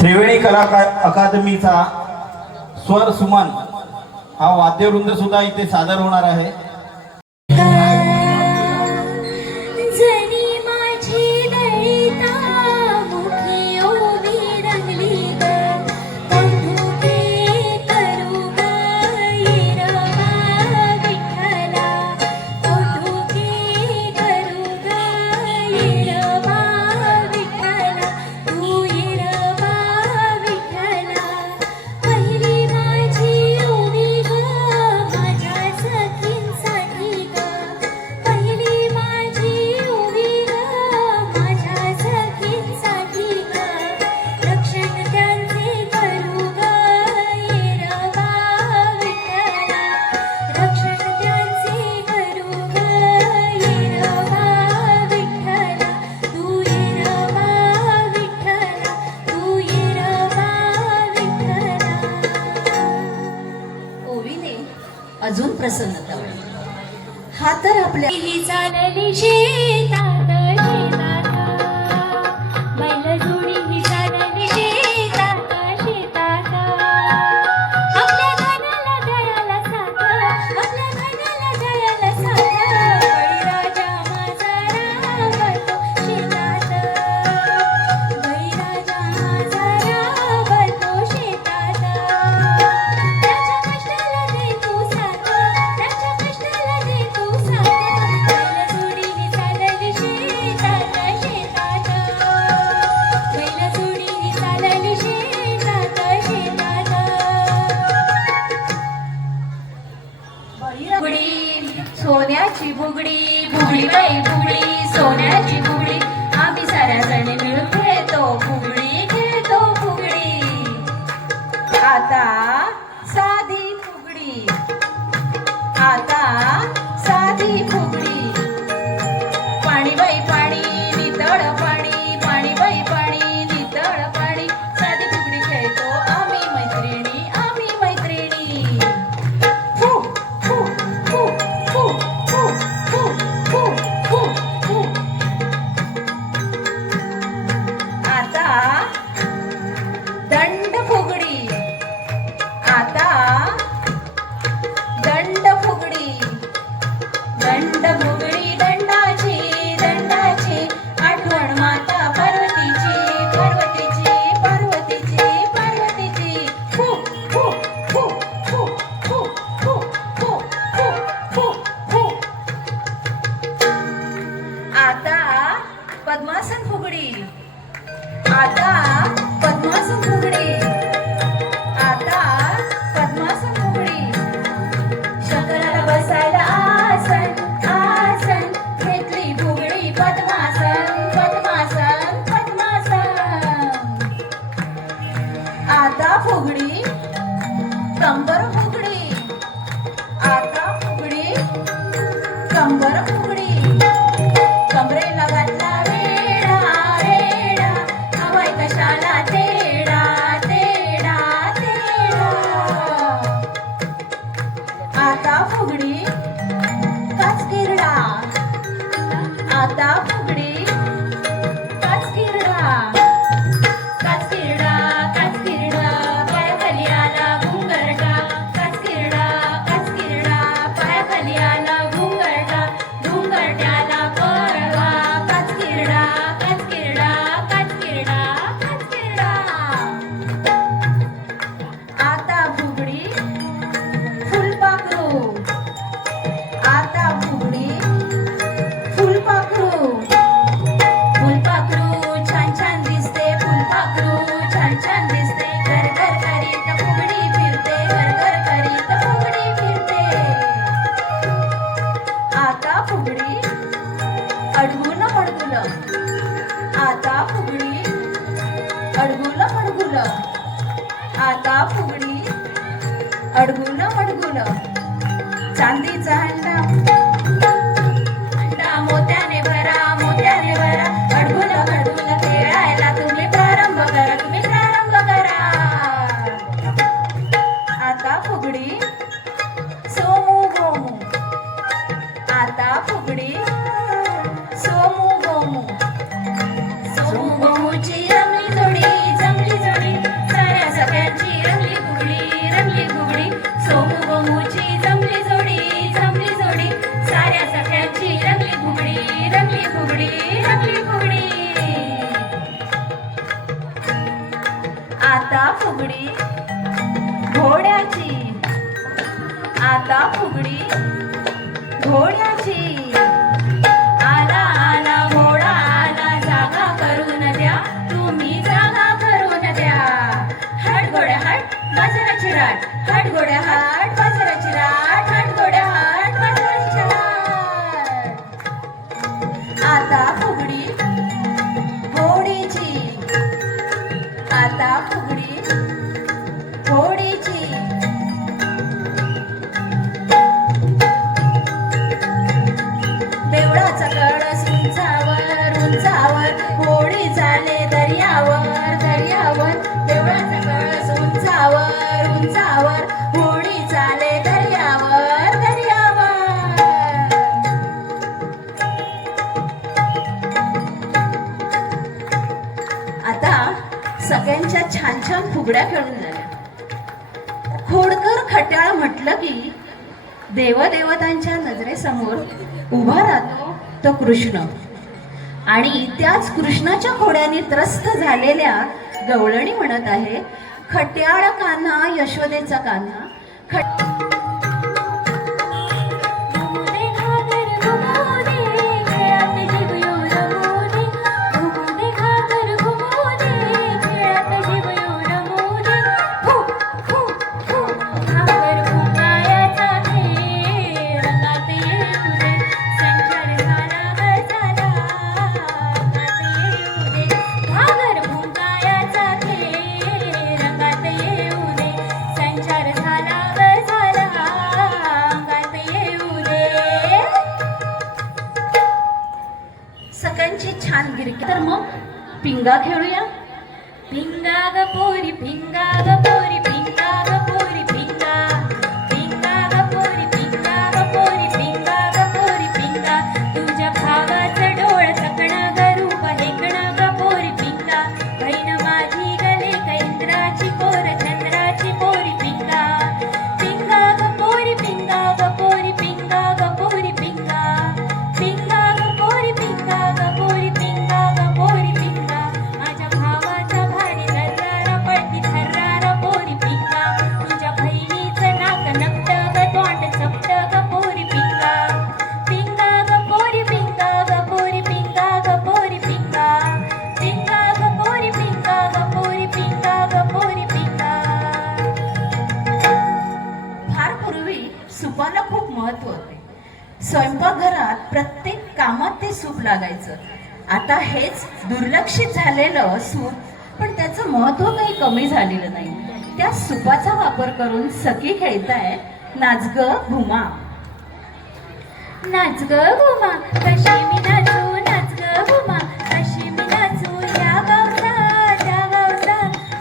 त्रिवेणी कला अकादमीचा स्वर सुमन हा वाद्यवृंद सुद्धा इथे सादर होणार आहे। अजून प्रसन्नता हा तर आपल्या चालली शेतात बैल जोडी ही चालली शेतात शेतात आपल्या घराला जयाला साथ आपल्या घराला जयाला साथ बैराजा माझा रावतो शेतात बैराजा माझा रावतो शेतात त्याच्या कष्टाला दे तू साथ त्याच्या कष्टाला दे तू साथ बैल जोडी ही चालली शेतात शेतात बैल जोडी ही चालली शेतात शेतात बुगडी सोन्याची बुगडी बुगडी बाई बुगडी सोन्याची बुगडी आम्ही साऱ्या जणी मिळून खेळतो बुगडी खेळतो बुगडी आता साधी फुगडी आता साधी फुगडी पाणी बाई पाणी नितळ पाणी पाणी बाई पाणी नितळ पाणी साधी फुगडी खेळतो आम्ही मैत्रिणी आम्ही मैत्रिणी फु फु फु फु फु फु फु फु फु आता दंड फुगडी आता दंड फुगडी दंड फुगडी दंडाची दंडाची आठवण माता पार्वतीची पार्वतीची पार्वतीची पार्वतीची फु फु फु फु फु फु फु फु फु फु आता पद्मासन फुगडी आता पद्मासन फुगडी आता पद्मासन फुगडी शंकराला बसायला आसन आसन घेतली फुगडी पद्मासन पद्मासन पद्मासन आता फुगडी कंबर फुगडी आता फुगडी कंबर फुगडी कमरेला घातला रेडा रेडा हवाय कशाला तेडा तेडा तेडा आता फुगडी काचकिरडा आता फुगडी काचकिरडा काचकिरडा काचकिरडा पायाखाली आला घुंगरटा काचकिरडा काचकिरडा पायाखाली आला घुंगरटा घुंगरट्याला पळवा काचकिरडा काचकिरडा काचकिरडा काचकिरडा आता फुगडी फुलपाखरू आता फुगडी फुलपाखरू फुलपाखरू छान छान दिसते फुलपाखरू छान छान दिसते घर घर करीत फुगडी फिरते घर घर करीत फुगडी फिरते आता फुगडी अडगुल मडगुल आता फुगडी अडगुल मडगुल आता फुगडी अडगुल मडगुल चांदीचा हंडा हंडा मोत्याने भरा अडगुल मडगुल खेळायला तुम्ही प्रारंभ करा आता फुगडी सोमू गोमू आता फुगडी बहूची रंगली जोडी जमली जोडी साऱ्या सगळ्यांची रंगली फुगडी सोमू बहूची जमली जोडी साऱ्या सगळ्यांची रंगली फुगडी आता फुगडी घोड्याची आता फुगडी घोड्याची आला आला घोडा आला जागा करून द्या तुम्ही जागा करून द्या हट घोड्या हट बाजाराची राट हट घोड्या हट बाजाराची राट हट घोड्या हट बाजाराची राट आता फुगडी घोडीची आता फुगडी घोडीची देवळाचा कळस उंचावर होडी चाले दर्यावर देवळाचा कळस उंचावर होडी चाले दर्यावर आता सगळ्यांच्या छान छान फुगड्या खेळून झाल्या. खोडकर खट्याळ म्हटलं की देवदेवतांच्या नजरेसमोर उभा राहतो तो कृष्ण आणि त्याच कृष्णाच्या खोड्याने त्रस्त झालेल्या गवळणी म्हणत आहे खट्याळ कान्हा यशोदेचा कान्हा सगळ्यांची छान गिरकी. तर मग पिंगा खेळूया. पिंगा ग पोरी पिंगा ग पोरी पिंगा ग पोरी पिंगा पिंगा ग पोरी पिंगा ग पोरी पिंगा ग पोरी पिंगा तुझ्या भावाचं डोळ चकणं ग रूप हेकणं ग पोरी पिंगा बहीण माझी गले कैंद्राची पोर चंद्राची पोरी पिंगा पिंगा ग पोरी पिंगा ग पोरी पिंगा ग पोरी पिंगा पिंगा ग पोरी पिंगा ग पोरी पिंगा ग पोरी पिंगा माझ्या भावाचा भारी धर्रारा पळती धर्रारा पोरी पिंगा तुझ्या बहिणीचं नाक नकट ग तोंड चपट ग पोरी पिंगा पिंगा ग पोरी पिंगा ग पोरी पिंगा ग पोरी पिंगा पिंगा ग पोरी पिंगा ग पोरी पिंगा ग पोरी पिंगा. फार पूर्वी सुपाला खूप महत्व होते. स्वयंपाकघरात प्रत्येक कामात ते सूप लागायचं. आता हेच दुर्लक्षित झालेलं सूप पण त्याचं महत्व काही कमी झालेलं नाही. त्या सुपाचा वापर करून सखी खेळताय नाच ग घुमा नाच ग घुमा कशी मी नाचू नाच ग घुमा कशी मी नाचू या गावचा त्या गावचा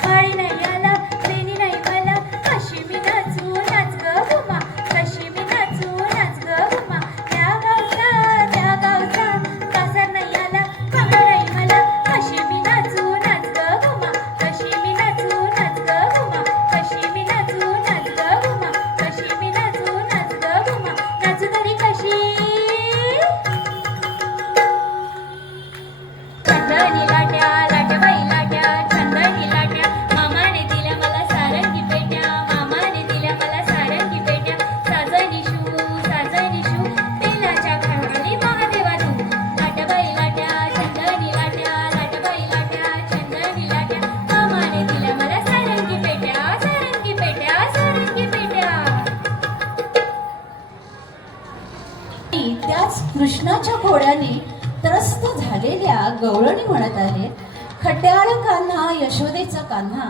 पाळी नाही आला प्रेणी नाही मला कशी मी नाचू नाच ग घुमा कशी मी नाचू नाच ग घुमा या गावचा त्या गावचा कासर नाही आला कांगडा नाही मला कशी मी नाचू नाच ग घुमा कशी मी नाचू नाच ग घुमा कशी मी नाचू नाच ग घुमा कशी मी नाचू नाच ग घुमा नाचू तरी कशी चंदनी लाट्या लाट्याबाई लाट्या चंदनी लाट्या मामाने दिल्या मला सारंगी पेट्या मामाने दिल्या मला सारंगी पेट्या साजनी शू तेलाच्या खाली महादेवा तू लाट्याबाई लाट्या चंदनी लाट्या लाट्याबाई लाट्या चंदनी लाट्या मामाने दिल्या मला सारंगी पेट्या सारंगी पेट्या सारंगी पेट्या. त्याच कृष्णाच्या घोड्याने त्रस्त झालेल्या गवळणी म्हणत आहे खट्याळ कान्हा यशोदेचा कान्हा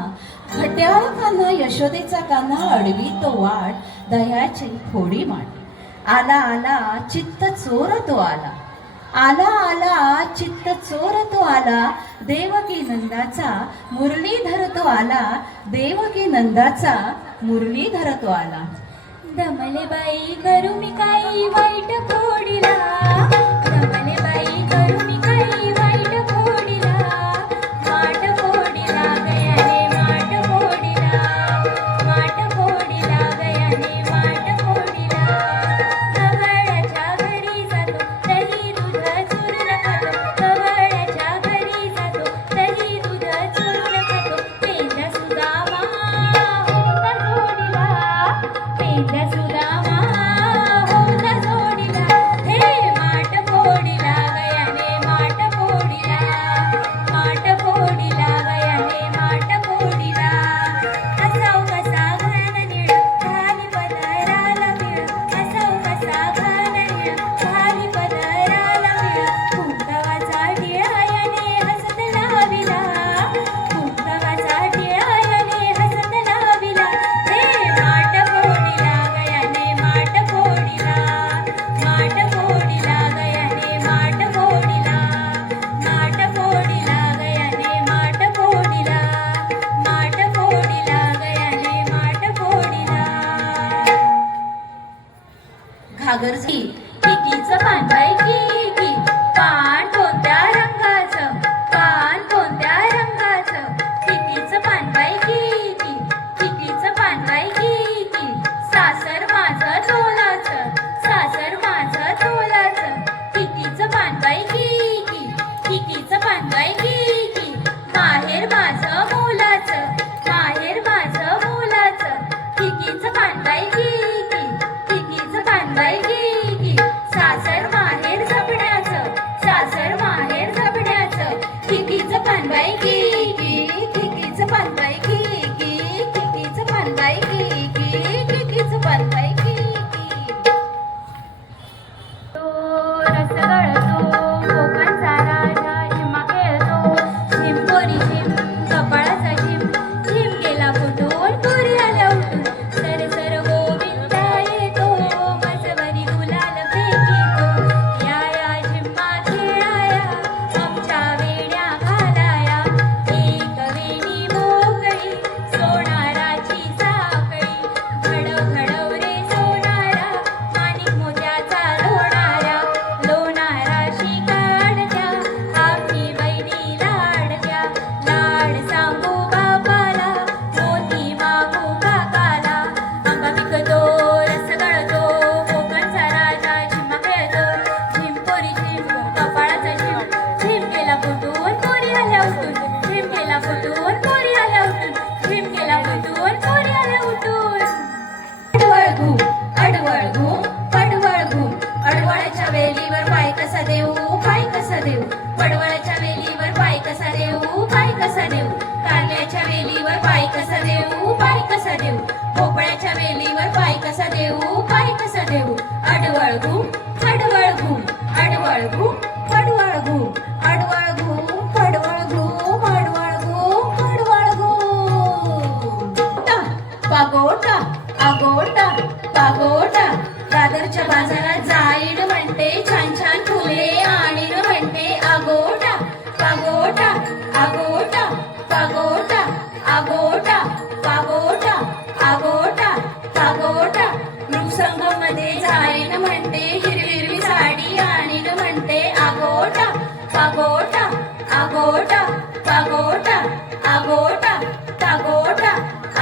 खट्याळ कान्हा यशोदेचा कान्हा अडवी तो वाट दह्याची फोडी मांड आला आला चित्त चोर तो आला आला आला चित्त चोर तो आला देवकी नंदाचा मुरलीधर तो आला देवकी नंदाचा मुरलीधर तो आला. दमले बाई करू मी काही वाईट खोडीला दमले बाई करू मी काही वाईट खोडीला कसा देऊ पाय कसा देऊ पडवळाच्या वेलीवर पाय कसा देऊ पाय कसा देऊ कारल्याच्या वेलीवर पाय कसा देऊ पाय कसा देऊ भोपळ्याच्या वेलीवर पाय कसा देऊ पाय कसा देऊ आडवळ घुम पडवळ घुम आडवळ घुम पडवळ घुम आडवळ घुम पडवळ घुम आडवळ घुम पडवळ घुम पागोटा आगोटा पागोटा दादरच्या बाजारात जाईन म्हणते छान छान फुले आणीन म्हणते आगोटा पागोटा आगोटा पागोटा आगोटा पागोटा आगोटा पागोटा मृगसंगम मध्ये जाईन म्हणते हिरवी हिरवी साडी आणीन म्हणते आगोटा पागोटा आगोटा पागोटा आगोटा पागोटा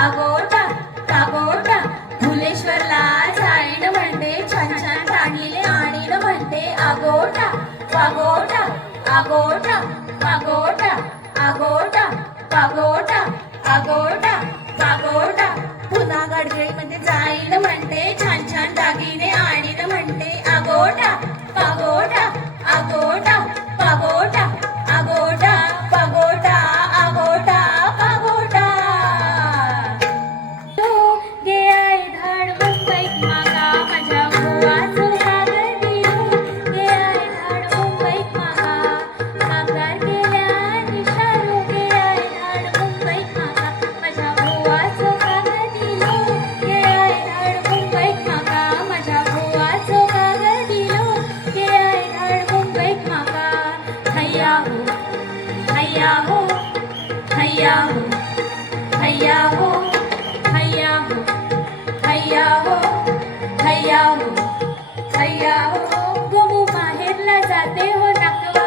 आगोटा पागोटा भुलेश्वरला जाईन म्हणते छान छान राणीले आणीन म्हणते आगोटा पागोटा आगोटा पागोटा आगोटा पागोटा आगोटा पागोटा पुन्हा गडगडीमध्ये जाईन म्हणते छान छान दागिने आणीन म्हणते आगोटा पागोटा आगोटा पागोटा आगोटा पागोटा आगोटा पागोटा गे आई धाड मुंबईत मागा माझ्या गोवाचो कागर दिलो गे आई धाड मुंबईत मागा कागार गेल्या निशारो गे आई धाड मुंबईत मागा माझ्या गोवाचो कागर दिलो गे आई धाड मुंबईत मागा माझ्या गोवाचो कागर दिलो गे आई धाड मुंबईत मागा हैया हो हैया हो हैया हो हैया हो हैया हो हैया हो हैया हो हैया हो गोमू माहेरला जाते हो नाकवा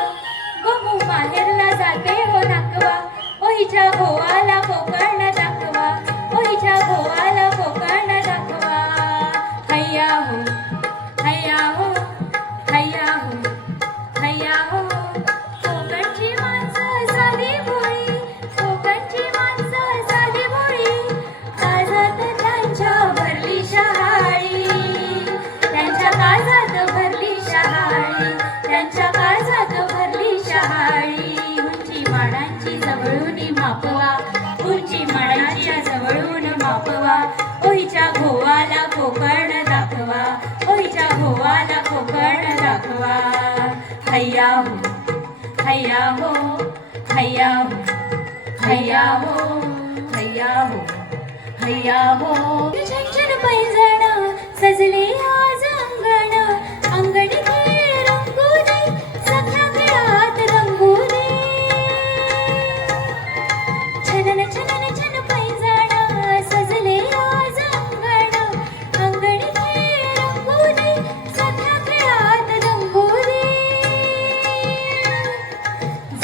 गोमू माहेरला जाते हो नाकवा ओहीच्या गोवाला कोकण दाखवा ओहीच्या गोवाला कोकण दाखवा हैया हो हैया हो हैया हो हैया हो कोकणची माणसं साधी भोळी कोकणची माणसं साधी भोळी काळजात त्यांच्या भरली शहाळी त्यांच्या काळजात भरली शहाळी त्यांच्या काळजात भरली शहाळी उंची माडांची जवळून मापवा उंची माडांच्या जवळून मापवा ओहीच्या गोवाला कोकण दाखवा ओहीच्या गोवाला कोकण दाखवा हैया हो हैया हो हैया हो हैया हो हैया हो हैया हो छन पैंजण सजले आज अंगण अंगणी खेळ रंगू दे सख्या खेळात रंगू दे छनन छनन छन पैंजण सजले आज अंगण अंगणी खेळ रंगू दे सख्या खेळात रंगू दे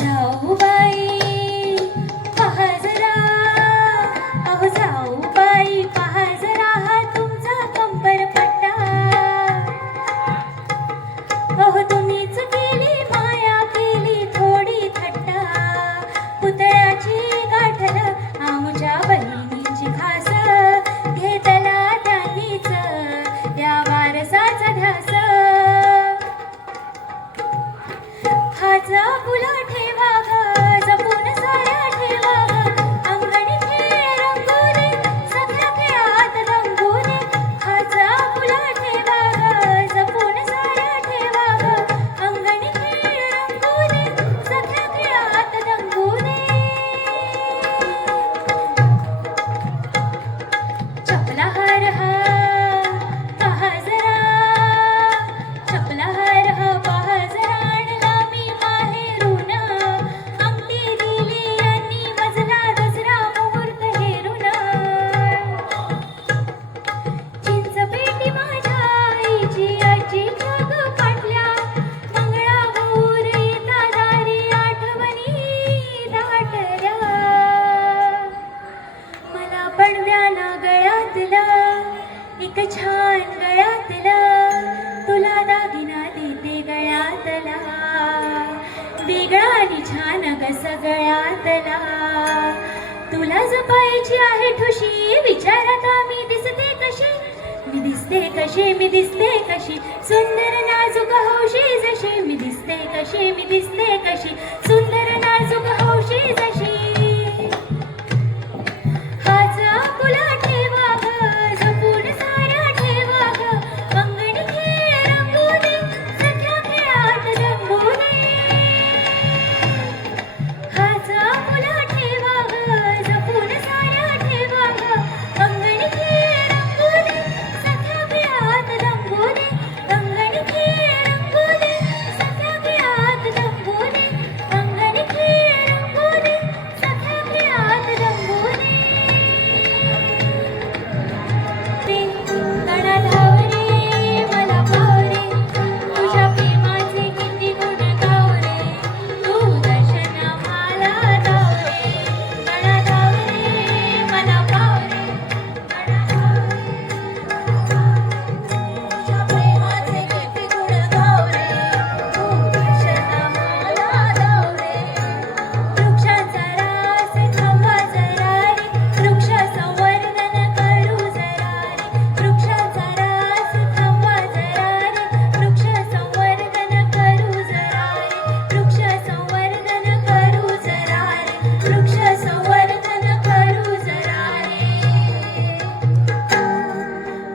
जाऊ बाई पहा जरा अहो जाऊ बाई पहा जरा हा तुमचा कंबर पट्टा अहो तुम्हीच केली माया केली थोडी थट्टा पुतळ्याची गाठल आमच्या बहिणीची खास घेतला त्यांनीच त्या वारसाचा ध्यास हाचा फुला ठेवा ग जपून साऱ्या ठेवा ग अंगणी खेळ रंगू दे सख्या खेळात रंगू दे हाचा फुला ठेवा ग जपून साऱ्या ठेवा ग अंगणी खेळ रंगू दे सख्या खेळात रंगू दे चपला हार हा पहा जरा चपला हार हा पहा जरा आणला मी माहेरून अंगठी दिली आणि मजला दसरा मुहूर्त हेरून चिंच पेटी माझ्या आईची आजीच्या ग फाटल्या मंगळागौर येता दारी आठवणी दाटल्या मला पडव्याला गळ्यातलं एक छान गळ्यातलं तुला दागिना देते गळ्यातला वेगळा आणि छान ग सगळ्यातला तुला जपायची आहे ठुशी विचारात मी दिसते कशी मी दिसते कशी मी दिसते कशी सुंदर नाजूक हौशी जशी मी दिसते कशी मी दिसते कशी सुंदर नाजूक हौशी जशी हाचा फुला ठेवा ग जपून सारा ठेवा ग अंगणी खेळ रंगू दे सख्या खेळात रंगू दे हाचा फुला ठेवा ग जपून सारा ठेवा ग अंगणी खेळ रंगू दे सख्या खेळात रंगू दे अंगणी खेळ रंगू दे सख्या खेळात रंगू दे अंगणी खेळ रंगू दे सख्या खेळात रंगू दे गणा धाव रे मला पाव रे तुझ्या प्रेमाचे किती गुण गाव रे तू दर्शन मला दाव रे गणा धाव रे मला पाव रे गणा धाव तुझ्या प्रेमाचे किती गुण गाव रे तू दर्शन मला दाव रे वृक्षांचा रास थांबवा जरा रे वृक्ष संवर्धन करू जरा रे वृक्षांचा रास थांबवा जरा रे वृक्ष संवर्धन करू जरा रे वृक्ष संवर्धन करू जरा रे वृक्ष संवर्धन करू जरा रे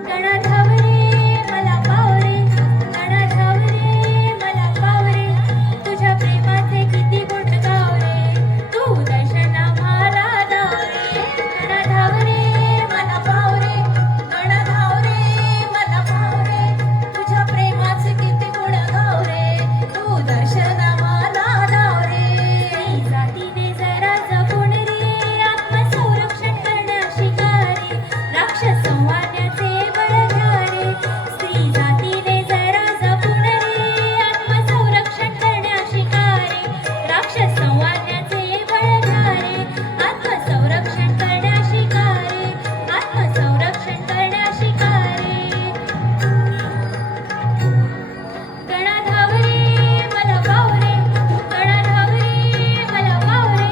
गणा धाव रे मला पाव रे गणा धाव रे मला पाव रे तुझ्या प्रेमाचे किती गुण गाव रे तू दर्शन मला दाव रे गणा धाव रे मला पाव रे गणा धाव रे मला पाव रे तुझ्या प्रेमाचे किती गुण गाव रे तू दर्शन मला दाव रे जातीने जरा जपून रे आत्मसंरक्षण करण्या शिकारी राक्षस संवाद्याचे बळ घ्या रे स्त्री जातीने जरा जपून रे आत्मसंरक्षण करण्या शिकारी राक्षस संवाद्याचे बळ घ्या रे आत्मसंरक्षण करण्या शिकारी आत्मसंरक्षण करण्या शिकारी गणा धाव रे मला पाव रे गणा धाव रे मला पाव रे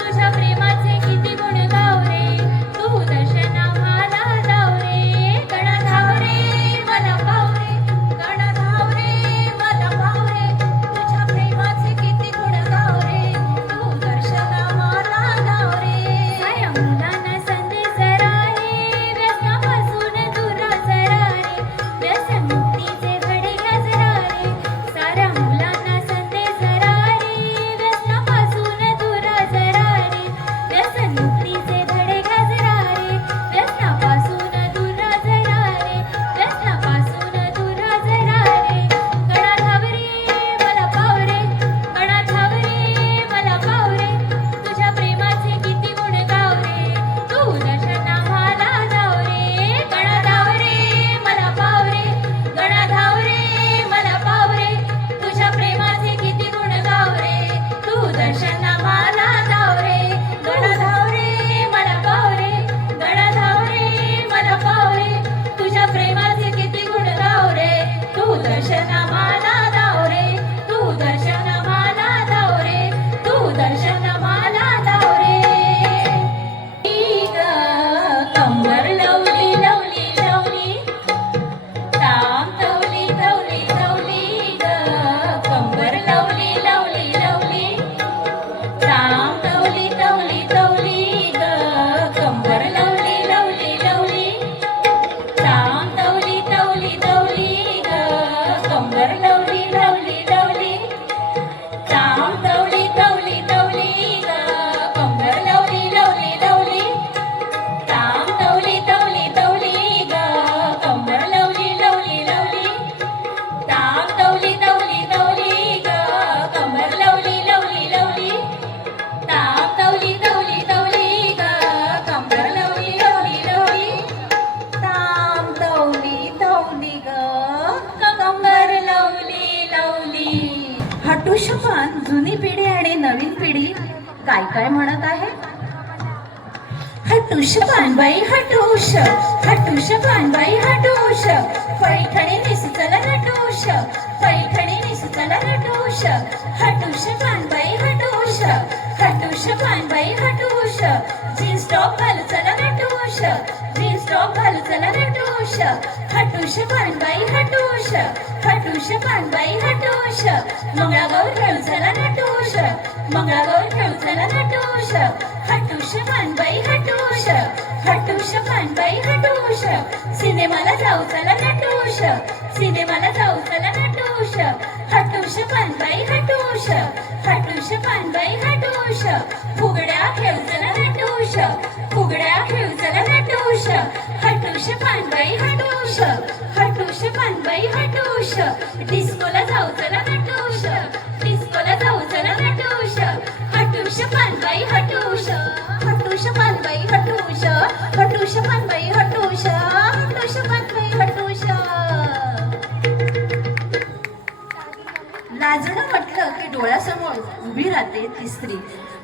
तुझ्या प्रेमाचे किती गुण गाव रे तू दर्शन मला दाव रे गणा धाव रे मला पाव रे गणा धाव रे मला पाव रे तुझ्या प्रेमाचे किती गुण गाव रे तू दर्शन मला दाव रे साऱ्या मुलांना संदेश जरा रे व्यसनापासून दूर जरा रे व्यसन मुक्तीचे धडे घ्या जरा रे साऱ्या मुलांना संदेश जरा रे व्यसनापासून दूर जरा रे व्यसन मुक्तीचे धडे घ्या जरा रे व्यसनापासून दूर जरा रे व्यसनापासून दूर जरा रे गणा धाव रे मला पाव रे गणा धाव रे मला पाव रे तुझ्या प्रेमाचे किती गुण गाव रे तू दर्शन मला दाव रे गणा धाव रे मला पाव रे गणा धाव रे मला पाव रे तुझ्या प्रेमाचे किती गुण गाव रे तू दर्शन मला दाव रे गणा धाव रे मला पाव रे गणा धाव रे मला पाव रे तुझ्या प्रेमाचे किती गुण गाव रे तू दर्शन मला दाव रे तू दर्शन मला दाव रे तू दर्शन मला दाव रे कंबर लवली लवली लवली ताम तवली तवली तवली ग कंबर लवली लवली लवली ताम तवली तवली तवली ग कंबर लवली लवली लवली ताम तवली तवली तवली ग कंबर लवली लवली लवली ताम तवली तवली तवली ग कंबर लवली लवली लवली ताम तवली तवली तवली ग कंबर लवली लवली लवली ताम तवली तवली तवली ग कंबर लवली लवली लवली ताम तवली तवली तवली ग कंबर लवली लवली लवली ताम तवली तवली ग कंबर लवली लवली हटुशपान जुनी पिढी आणि नवीन पिढी काय काय म्हणत आहे हटुश पानबाई हटुश हटुश पानबाई हटुश पैठणी निसुचल नटुश पैठणी निसुचल नटुश हटुश पानबाई हटुश हटुश पानबाई हटुश जीन्स टॉप घालू चला नटुश जीन्स टॉप घालू चला नटुश हटुश हटूश पानबाई हटूश, हटूश पानबाई हटूश, मंगळागौर खेळू चला नटूश, मंगळागौर खेळू चला नटूश, हटूश पानबाई हटूश, हटूश पानबाई हटूश, सिनेमाला जाऊ चला नटूश, सिनेमाला जाऊ चला नटूश, हटूश पानबाई हटूश, हटूश पानबाई हटूश, फुगड्या खेळू चला नटूश, फुगड्या खेळू चला नटूश, हटूश पानबाई हटूश, हटूश पानबाई हटूश, डिस्कोला जाऊ चला नटूश, डिस्कोला जाऊ चला नटूश, हटूश पानबाई हटूश, हटूश पानबाई हटूश, हटूश पानबाई हटूश, हटूश पानबाई हटूश. लाजणं म्हटलं की डोळ्यासमोर उभी राहते ती स्त्री.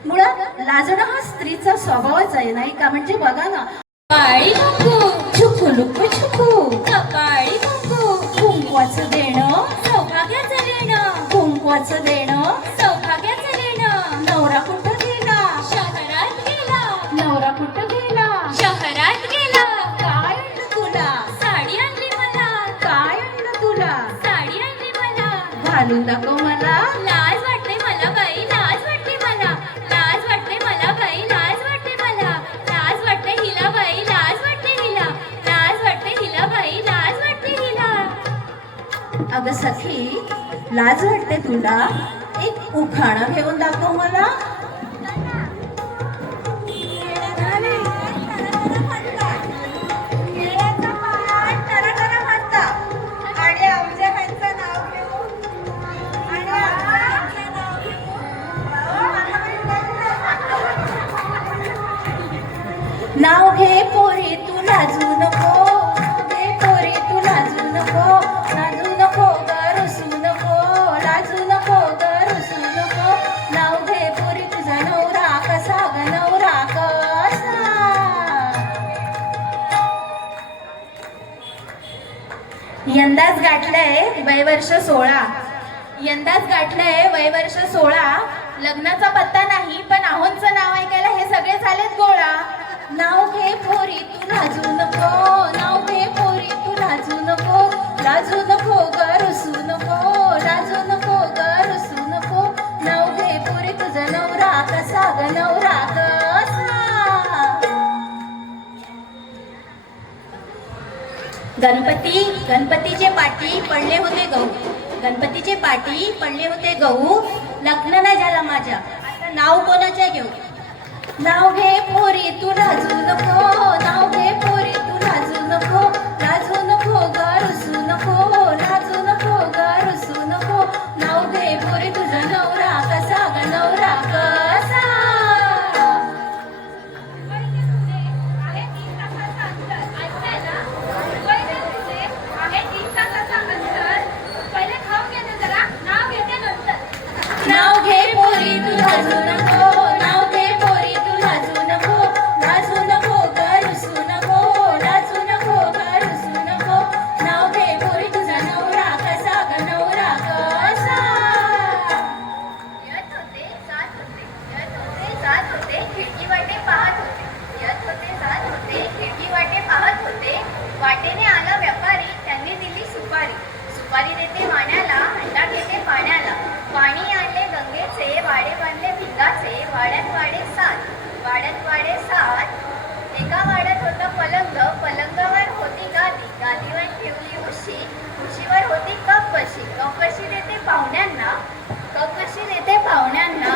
मुळात लाजणं हा स्त्रीचा स्वभावच आहे, नाही का? म्हणजे बघा ना, काळी कुंकू छुकू लुकू छुकू, कपाळी कुंकू, कुंकवाचं देणं सौभाग्याचं देणं, कुंकवाचं देणं सौभाग्याचं देणं. नवरा कुठं गेला? शहरात गेला. नवरा कुठं गेला? शहरात गेला. काय आणलं तुला? साडी आणली मला. काय आणलं तुला? साडी आणली मला. घालून दाखव मला. लाज वाटते मला बाई, लाज वाटते मला, लाज वाटते मला बाई, लाज वाटते मला, लाज वाटते हिला बाई, लाज वाटते हिला, लाज वाटते हिला बाई, लाज वाटते हिला. अगं सखी, लाज वाटते तुला? एक उखाणा घेऊन दाखव मला. नाव घे पोरी तू लाजू नको, घे पोरी तू लाजू नको, लाजू नको ग रुसू नको, लाजू नको ग रुसू नको. नाव घे पोरी तुझा नवरा कसा ग, नवरा कसा. यंदाच गाठलंय वयवर्ष 16, यंदाच गाठलंय वयवर्ष 16. लग्नाचा पत्ता नाही पण आहोंचं नाव ऐकायला हे सगळे झालेत गोळा. नाव घे पोरी तू लाजू नको, नाव घे पोरी तू लाजू नको, लाजू नको ग रुसू नको, लाजू नको ग रुसू नको. नाव घे पोरी तुझा नवरा कसा ग, नवरा कसा. गणपतीचे पाठी पडले होते गहू, गणपतीचे पाठी पडले होते गहू. लग्न नाही झाला माझ्या, आता नाव कोणाच्या घेऊ? नाव घे पोरी तू लाजू नको, नाव घे पोरी तू लाजू नको, लाजू नको ग रुसू नको, लाजू नको ग रुसू नको. नाव घे पोरी तुझा नवरा कसा ग, नवरा कसा. नाव घे पोरी तू लाजू नको, नाव घे पोरी तू लाजू नको, लाजू नको ग रुसू नको, लाजू नको ग रुसू नको. नाव घे पोरी तुझा नवरा कसा ग, नवरा कसा. येत होते जात होते, येत होते जात होते, खिडकी वाटे पाहत होते, येत होते जात होते, खिडकी वाटे पाहत होते. वाटेने आला व्यापारी, त्यांनी दिली सुपारी, सुपारी देते वाण्याला, हंडा घेते पाण्याला. पाणी आणले गंगेचे, वाडे बांधले भिंगाचे, वाड्यात वाडे सात, वाड्यात वाडे सात. एका वाड्यात होता पलंग, पलंगावर होती गादी, गादीवर ठेवली उशी, उशीवर होती कपकशी, कपकशी देते पाहुण्यांना, कपकशी देते पाहुण्यांना.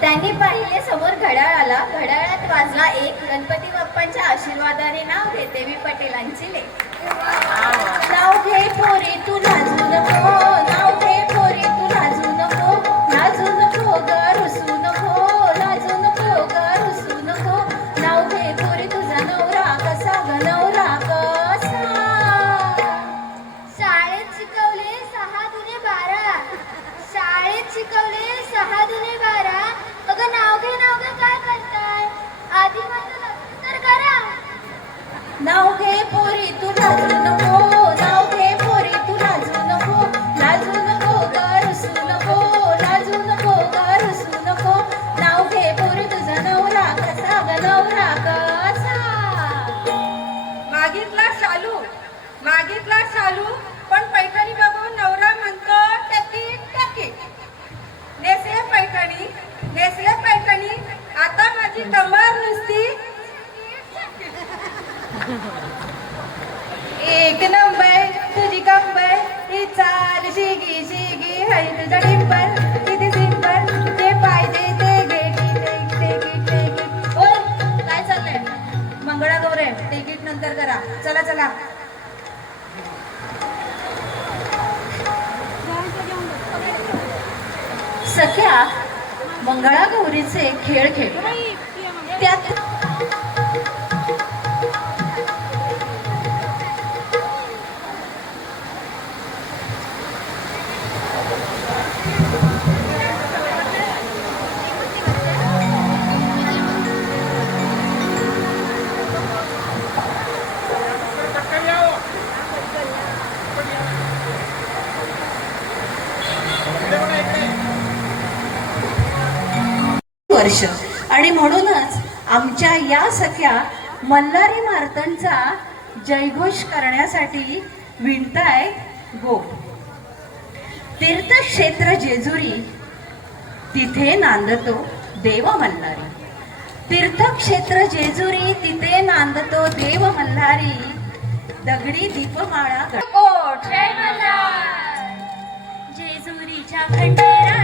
त्यांनी पाहिले समोर घड्याळाला, घड्याळात वाजला एक. गणपती बाप्पांच्या आशीर्वादाने नाव घेते मी पटेलांची लेक. नाव घे पोरी तू लाजू नको, नाव घे पोरी तू लाजू नको, लाजू नको ग रुसू नको, लाजू नको ग रुसू नको. नाव घे पोरी तुझा नवरा कसा ग, नवरा कसा. शाळेत शिकवले 6 दुने 12, शाळेत शिकवले 6 दुने 12. अगं नाव घे काय करताय, आधी माझं लग्न तर करा. नाव घे पोरी तू लाजू नको, नाव घे पोरी तू लाजू नको, लाजू नको ग रुसू नको, लाजू नको ग रुसू नको. नाव घे पोरी तुझा नवरा कसा ग, नवरा कसा. मागितला शालू, मागितला बाई तुझा डिंपल किती सिंपल ते पाय दे ते तिकीट बोल काय चाललंय? मंगळागौर आहे तिकीट नंतर करा चला चला सख्या मंगळागौरीचे खेळ खेळ त्यात वर्ष आणि म्हणूनच आमच्या या सख्या मल्हारी मार्तंडचा जयघोष करण्यासाठी विणताय गो तीर्थक्षेत्र जेजुरी तिथे नांदतो देव मल्हारी तीर्थक्षेत्र जेजुरी तिथे नांदतो देव मल्हारी दगडी दीपमाळा गणकोट जय मल्हार जेजुरीच्या खंडेरा